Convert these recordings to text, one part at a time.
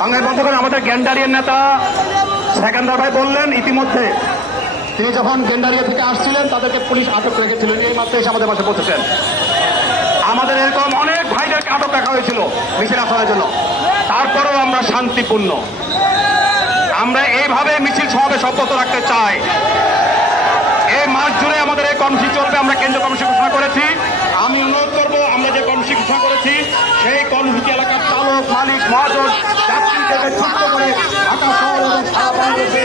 বাংলায় বন্ধ করেন। আমাদের গ্যান্ডারিয়ার নেতা সেকেন্দার ভাই বললেন ইতিমধ্যে তিনি যখন গেন্ডারিয়া থেকে আসছিলেন তাদেরকে পুলিশ আটক রেখেছিলেন, এই মাত্র এসে আমাদের পাশে পৌঁছেছেন। আমাদের এরকম অনেক ভাইদেরকে আটক রাখা হয়েছিল মিছিল আসার জন্য, তারপরেও আমরা শান্তিপূর্ণ, আমরা এইভাবে মিছিল সমাবেশ অব্যাহত রাখতে চাই। এই মাস জুড়ে আমাদের এই কর্মসূচি চলবে। আমরা কেন্দ্রীয় কর্মসূচি ঘোষণা করেছি। আমি অনুরোধ করবো আমরা যে কর্মসূচি ঘোষণা করেছি সেই কর্মসূচি এলাকার চালক, মালিক, মহাজন, যাত্রী থেকে যুক্ত করে ঢাকা শহর এবং সারা বাংলাদেশে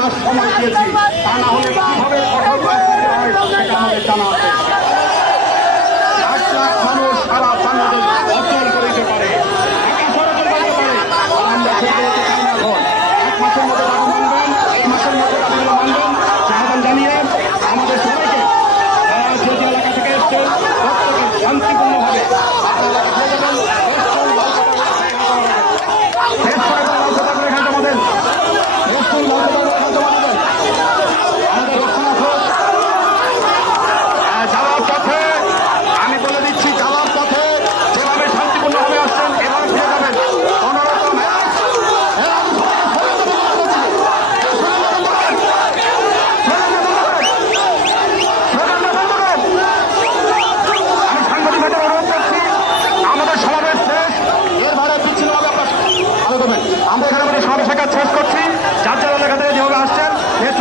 মাস সময় দিয়েছি, তা না হলে কিভাবে সেটা আমাদের জানা আছে। 8 লাখ মানুষ সারা বাংলাদেশ অচল করে দিতে পারে, আমরা সেগুলোকে চাই না। এখন 1 মাসের মধ্যে দাবি মানবেন, এই মাসের মধ্যে দাবিগুলো মানবেন, আহ্বান জানিয়ে আমাদের সবাইকে যারা যে যে এলাকা থেকে এসছেন প্রত্যেকে শান্তিপূর্ণভাবে আপনার এলাকা ফিরে যাবেন। আমরা এখানে আমাদের সমাবেশের কাজ শেষ করছি। যার যার এলাকা থেকে যেভাবে আসছেন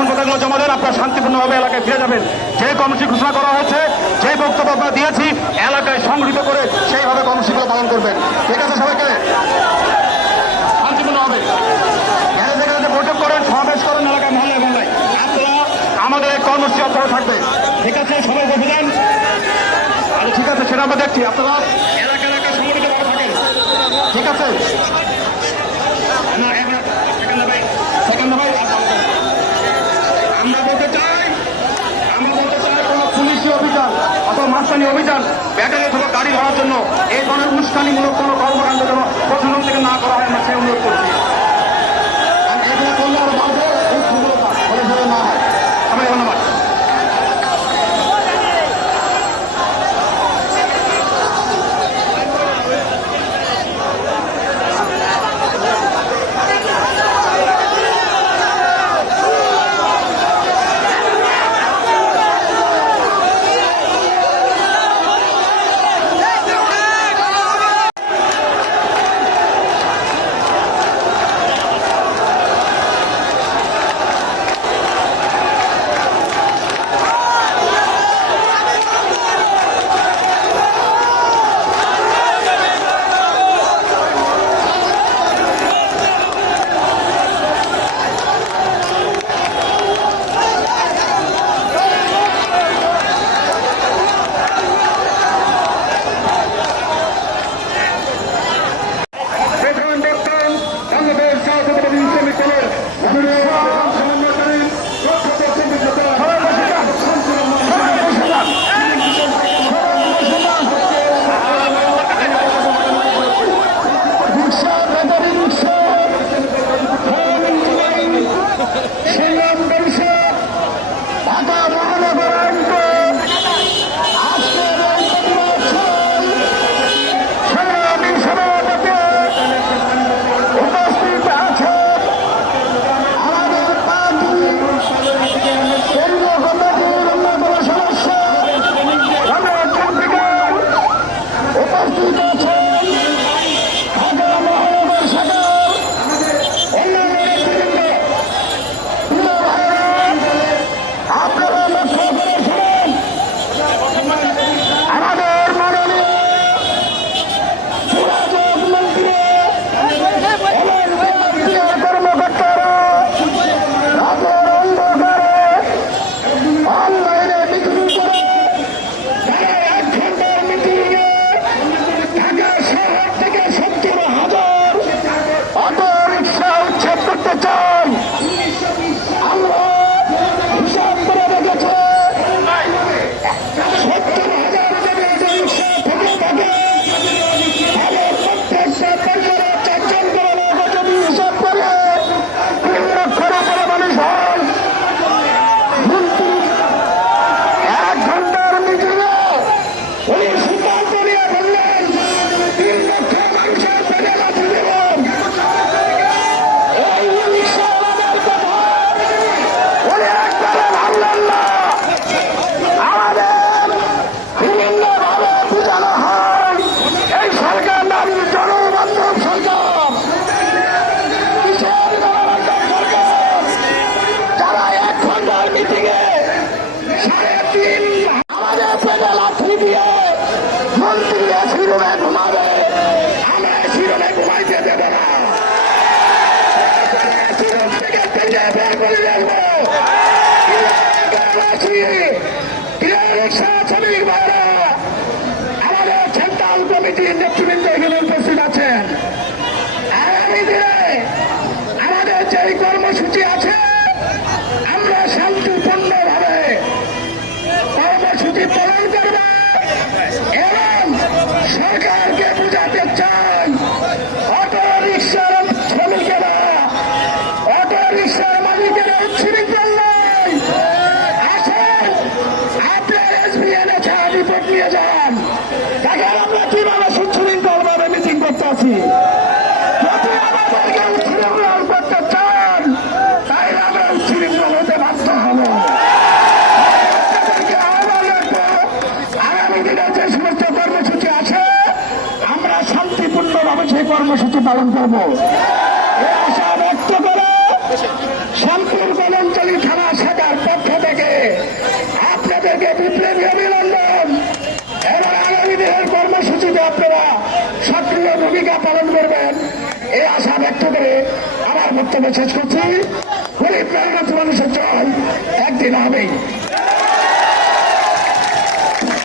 কথাগুলো জমা দেন, আপনারা শান্তিপূর্ণভাবে এলাকায় ফিরে যাবেন। যে কর্মসূচি ঘোষণা করা হয়েছে, যে বক্তব্য আমরা দিয়েছি এলাকায় সংগঠিত করে সেইভাবে কর্মসূচিগুলো পালন করবেন। ঠিক আছে, সবাইকে শান্তিপূর্ণভাবে বৈঠক করেন, সমাবেশ করেন এলাকায়, মহল্লায় মহল্লায়, আপনারা আমাদের এই কর্মসূচি অব্যাহত থাকবে। ঠিক আছে, সবাই বসে যান। আরে ঠিক আছে, সেটা আমরা দেখছি। আপনারা এলাকা এলাকায় সংগঠিতভাবে থাকেন। ঠিক আছে, আমরা বলতে চাই কোন পুলিশি অভিযান অথবা মাস্তানি অভিযান, ব্যাটারি অথবা গাড়ি ধরার জন্য এই ধরনের উস্কানিমূলক কোনো কর্মকাণ্ড যেন প্রশাসন থেকে না করা হয়, আমরা সে অনুরোধ করছি। এগুলো করলে আরো বাড়বে, এই দুর্বলতা না হয়। সবাই ধন্যবাদ। কমিটির নেতৃবৃন্দ এখানে উপস্থিত আছেন। আগামী দিনে আমাদের যে কর্মসূচি আছে, আমরা শান্তিপূর্ণভাবে কর্মসূচি পালন করব এবং সরকারকে বোঝাতে চাই অটো রিক্সার শ্রমিকেরা, অটো রিক্সার মালিকেরা উচ্ছৃঙ্খল নয়। আসেন, আপনার এসবিএন রিপোর্ট নিয়ে যান, দেখেন আমরা কিভাবে সুশৃঙ্খল ভাবে মিটিং করতে আছি। যদি আমাদেরকে উচ্ছৃঙ্খল করতে চান, তাই আমরা উচ্ছৃঙ্খল হতে বাধ্য হব। আপনাদেরকে আহ্বান রাখবো, আগামী দিনে যে সমস্ত কর্মসূচি আছে, আমরা শান্তিপূর্ণভাবে সেই কর্মসূচি পালন করব। এই আশা ব্যক্ত করে শান্তির বনাঞ্চলী থানা শাখার পক্ষ থেকে আপনাদেরকে বিপ্লবী অভিনন্দন এবং আগামী দিনের কর্মসূচিতে আপনারা সক্রিয় ভূমিকা পালন করবেন, এই আশা ব্যক্ত করে আমার বক্তব্য শেষ করছি। গরিব মেহনত মানুষের জয় একদিন হবেই।